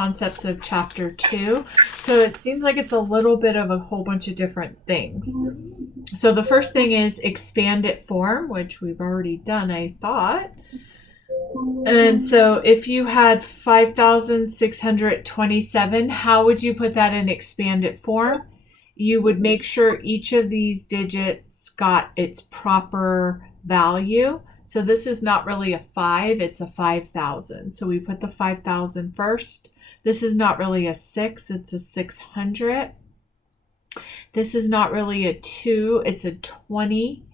concepts of chapter 2. So it seems like it's a little bit of a whole bunch of different things. So the first thing is expanded form, which we've already done, I thought. And so if you had 5,627, how would you put that in expanded form? You would make sure each of these digits got its proper value. So this is not really a 5, it's a 5,000. So we put the 5,000 first. This is not really a 6, it's a 600. This is not really a 2, it's a 20.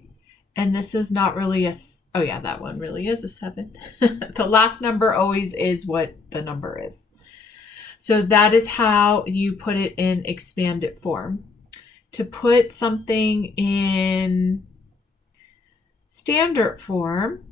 And this is not really a, oh yeah, that one really is a 7. The last number always is what the number is. So that is how you put it in expanded form. To put something in standard form,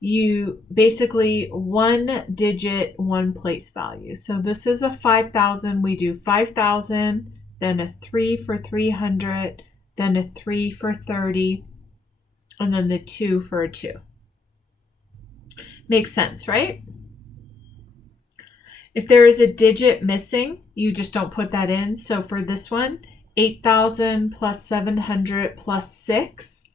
you basically one digit, one place value. So this is a 5,000. We do 5,000, then a 3 for 300, then a 3 for 30, and then the 2 for a 2. Makes sense, right? If there is a digit missing, you just don't put that in. So for this one, 8,000 plus 700 plus 6.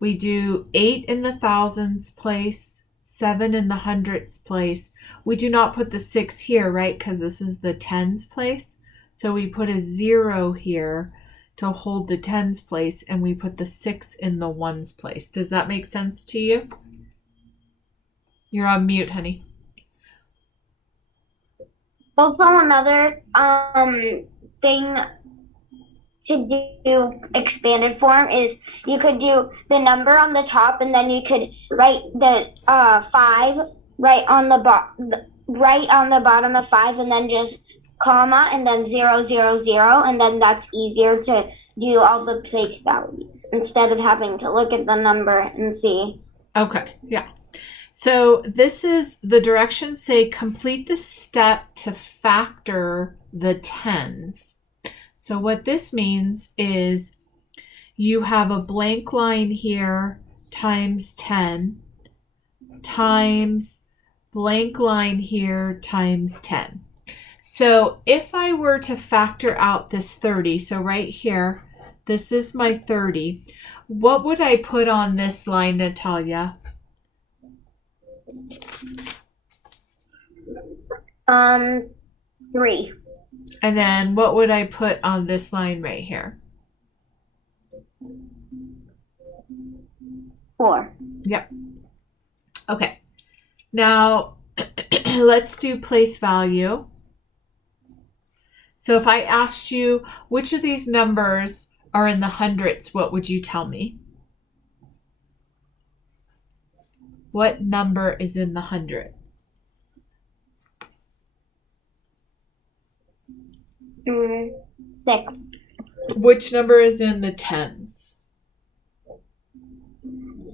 We do 8 in the thousands place, 7 in the hundreds place. We do not put the 6 here, right? Because this is the tens place. So we put a 0 here to hold the tens place, and we put the 6 in the ones place. Does that make sense to you? You're on mute, honey. Also, another thing to do expanded form is you could do the number on the top, and then you could write the 5 right on the bottom of 5, and then just comma, and then 0, 0, 0, and then that's easier to do all the place values instead of having to look at the number and see. Okay, yeah. So this is the directions say complete the step to factor the tens. So what this means is you have a blank line here times 10 times blank line here times 10. So if I were to factor out this 30, so right here, this is my 30, what would I put on this line, Natalia? 3. And then what would I put on this line right here? 4. Yep. Okay. Now, let's do place value. So if I asked you which of these numbers are in the hundreds, what would you tell me? What number is in the hundreds? 6. Which number is in the tens?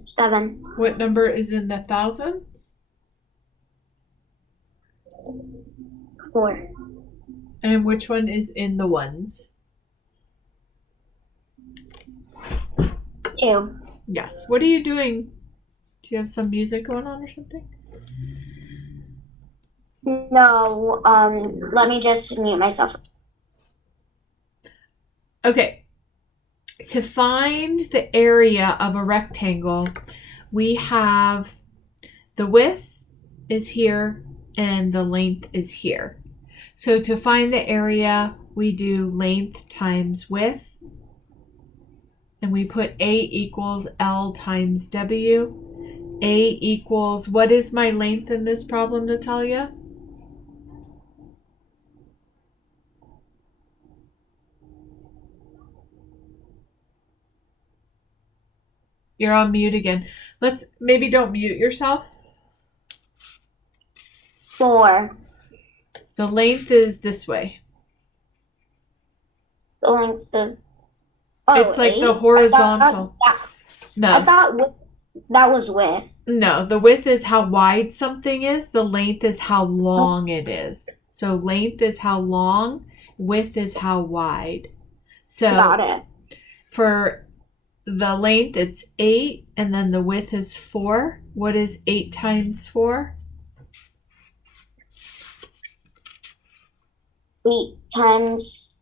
7. What number is in the thousands? 4. And which one is in the ones? 2. Yes. What are you doing? Do you have some music going on or something? No, let me just mute myself. Okay. To find the area of a rectangle, we have the width is here and the length is here. So to find the area, we do length times width. And we put A equals L times W. A equals, what is my length in this problem, Natalia? You're on mute again. Maybe don't mute yourself. 4. The length is this way. The length is... It's like 8? The horizontal. I thought that was width. No, the width is how wide something is. The length is how long it is. So length is how long. Width is how wide. So got it. For the length, it's 8, and then the width is 4. What is 8 times 4? 8 times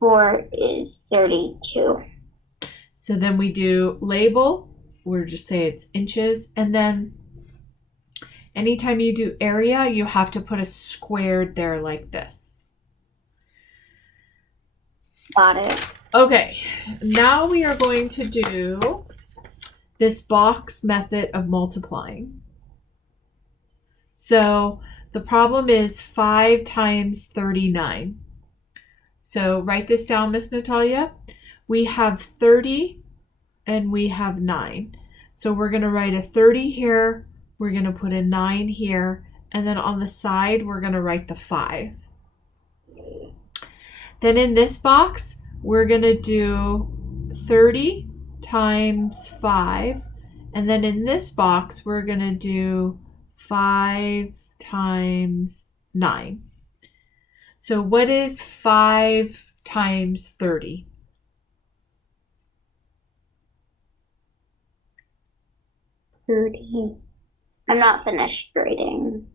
4 is 32. So then we do label. We'll just say it's inches. And then anytime you do area, you have to put a squared there like this. Got it. Okay, now we are going to do this box method of multiplying. So the problem is 5 times 39. So write this down, Miss Natalia. We have 30 and we have 9. So we're going to write a 30 here, we're going to put a 9 here, and then on the side we're going to write the 5. Then in this box, we're going to do 30 times 5, and then in this box we're going to do 5 times 9. So what is 5 times 30? 30. I'm not finished grading.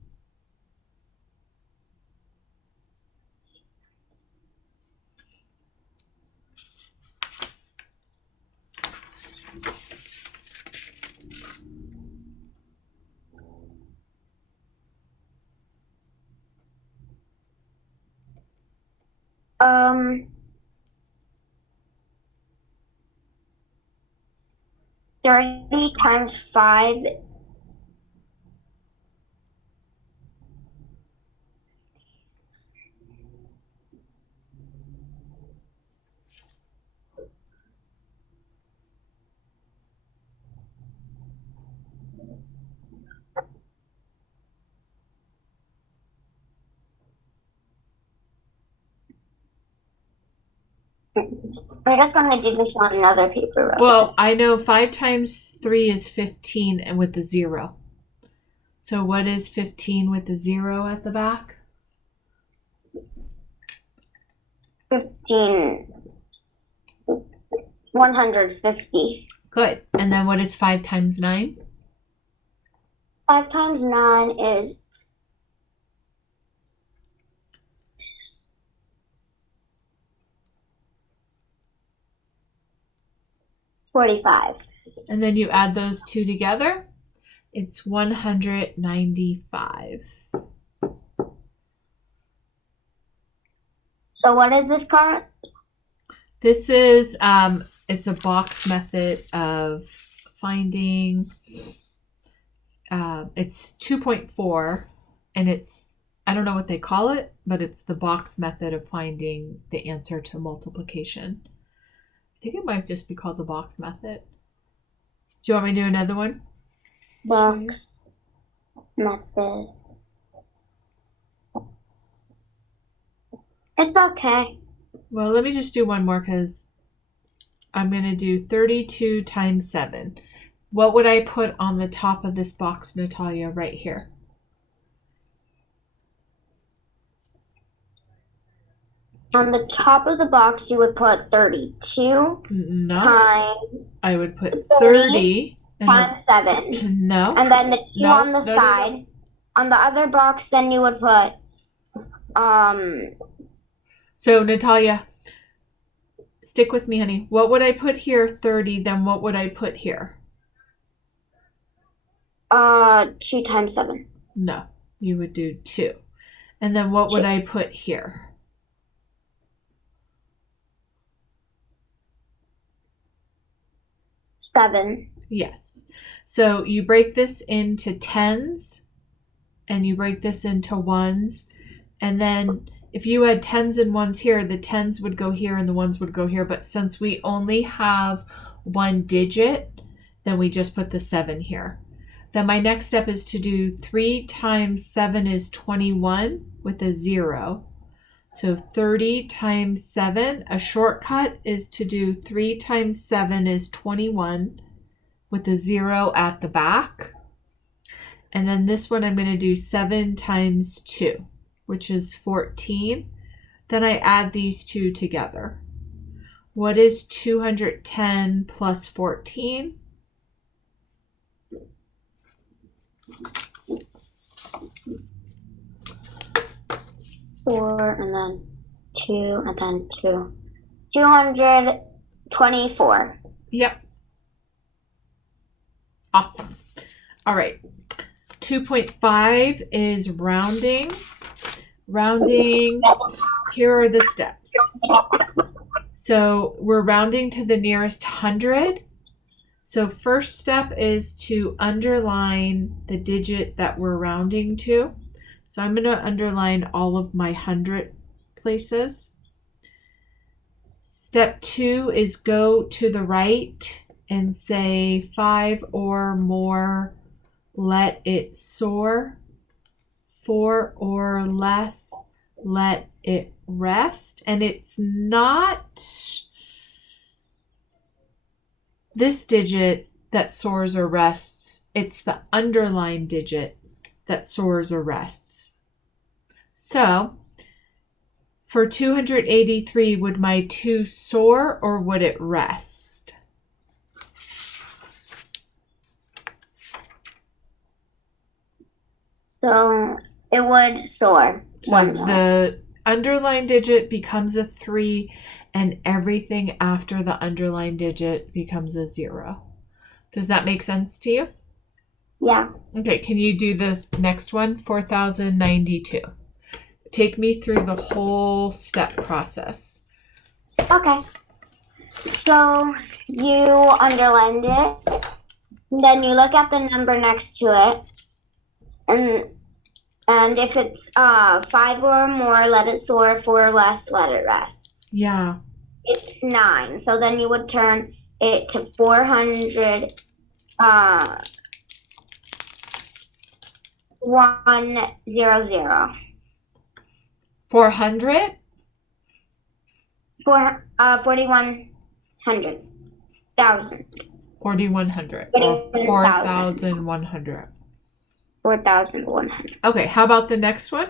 Um, 30 times 5 I'm just going to do this on another paper. Well, I know 5 times 3 is 15 and with the 0. So what is 15 with the 0 at the back? 15, 150. Good. And then what is 5 times 9? 5 times 9 is 45. And then you add those two together. It's 195. So what is this part? This is, it's a box method of finding, it's 2.4, and it's, I don't know what they call it, but it's the box method of finding the answer to multiplication. I think it might just be called the box method. Do you want me to do another one? Box method. It's okay. Well, let me just do one more because I'm going to do 32 times 7. What would I put on the top of this box, Natalia, right here? On the top of the box, you would put 32 No, times I would put 30 and times 7. no. And then the 2 No, on the no, no, side. no. On the other box, then you would put So Natalia, stick with me, honey. What would I put here? 30. Then what would I put here? 2 times 7. No, you would do 2. And then what would I put here? 7. Yes. So you break this into tens and you break this into ones. And then if you had tens and ones here, the tens would go here and the ones would go here. But since we only have one digit, then we just put the 7 here. Then my next step is to do 3 times 7 is 21 with a 0. So 30 times 7, a shortcut is to do 3 times 7 is 21 with a 0 at the back. And then this one I'm going to do 7 times 2, which is 14. Then I add these two together. What is 210 plus 14? 4 and then 2 and then 2. 224. Yep. Awesome. All right. 2.5 is rounding. Rounding, here are the steps. So we're rounding to the nearest 100. So first step is to underline the digit that we're rounding to. So I'm going to underline all of my 100 places. Step 2 is go to the right and say 5 or more, let it soar. 4 or less, let it rest. And it's not this digit that soars or rests, it's the underlined digit that soars or rests. So for 283, would my 2 soar or would it rest? So it would soar. So One time. the underlined digit becomes a 3 and everything after the underlined digit becomes a 0. Does that make sense to you? Yeah. Okay, can you do the next one? 4092. Take me through the whole step process. Okay. So you underlined it. Then you look at the number next to it. And if it's 5 or more, let it soar. 4 or less, let it rest. Yeah. It's 9. So then you would turn it to 400 100. 400? 4100. 1,000. 4100 or 4100. 4,100. Okay, how about the next one?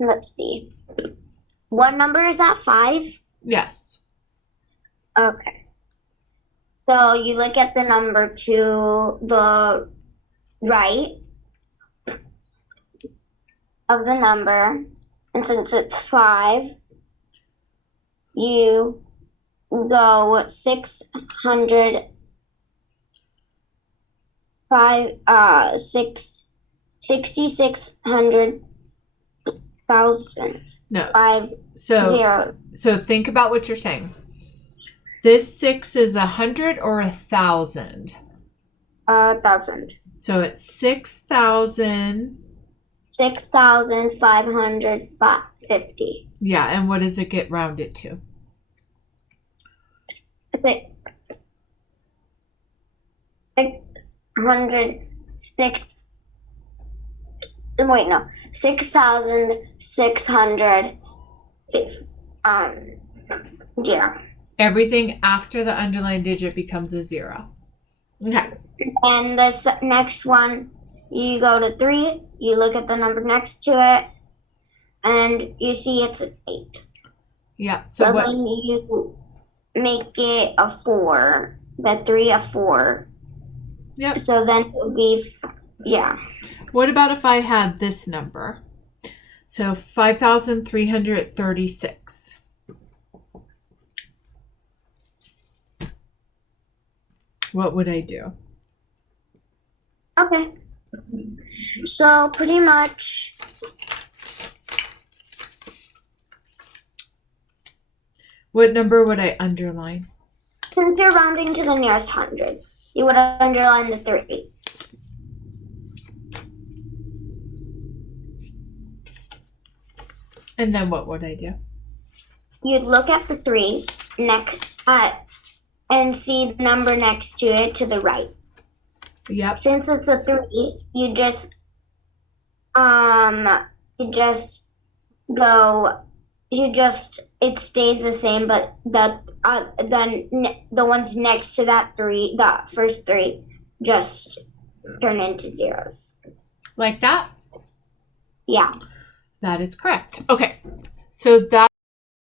Let's see. What number is that? 5? Yes. Okay. So you look at the number to the right of the number, and since it's 5, you go 600, 6,600,000. No. 5 So 0. so think about what you're saying. This 6 is 100 or 1,000? 1,000. So it's 6,000. 6,550. Yeah, and what does it get rounded to? Six hundred six. Wait, no. 6,600. Yeah. Everything after the underlined digit becomes a 0. Okay. And the next one, you go to 3. You look at the number next to it, and you see it's an 8. Yeah. So So what? then you make it a 4. The 3 a 4. Yep. So then it would be, yeah. What about if I had this number? So 5,336. What would I do? Okay. So pretty much, What number would I underline? since you're rounding to the nearest 100, you would underline the 3. And then what would I do? You'd look at the 3 and see the number next to it to the right. Yep. Since it's a 3, you just it stays the same, but then the ones next to that 3, the first 3, just turn into zeros. Like that? Yeah. That is correct. Okay. So that